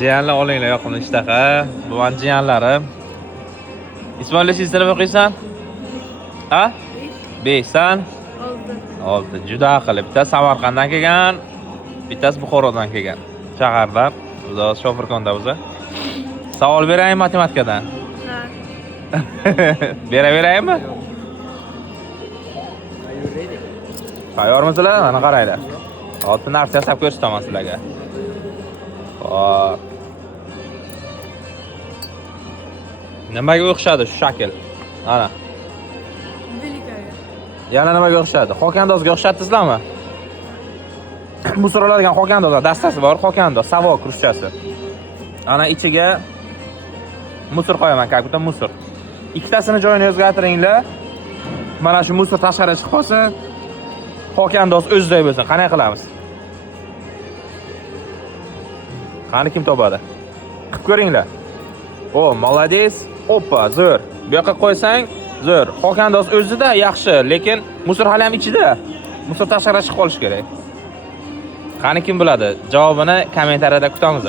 Jiyanlar olinglar, yoqimli ishtaha. Bu men jiyanlarim. Ismoil, sinf o'qiysan? Ha? 5 san? 6. Juda aqlli. Bittasi Samarqanddan kelgan, bittasi Buxorodan kelgan. Shahardan. Biz shofirkonda biz. Savol beraymi matematikadan? Ha. Beraveraymi? Tayyormisizlar? Mana qaranglar. Oltin narsa yasab ko'rsataman sizlarga. Hop. Nimaga o'xshadi shu shakl? Ana. Velikaga. Yana nimaga o'xshadi? Xokandozga o'xshatdingizlarmi? Musor oladigan xokandozlar dastasi bor, xokandoz, savok ruschasi. Ana ichiga musor qo'yaman, как будто musor. Ikkitasini joyini o'zgartiringlar. Mana shu musor tashqariga chiqib qolsa, xokandoz o'ziday bo'lsin. Qanday qilamiz? Qani kim topadi? Qilib ko'ringlar. O, молодец. Oppa, zo'r. Bu yoqqa qo'ysang, zo'r. Xokandoz o'zida yaxshi, lekin musor hali ham ichida. Musor tashqariga chiqib qolish kerak. Qani kim biladi? Javobini kommentariyada kutamiz.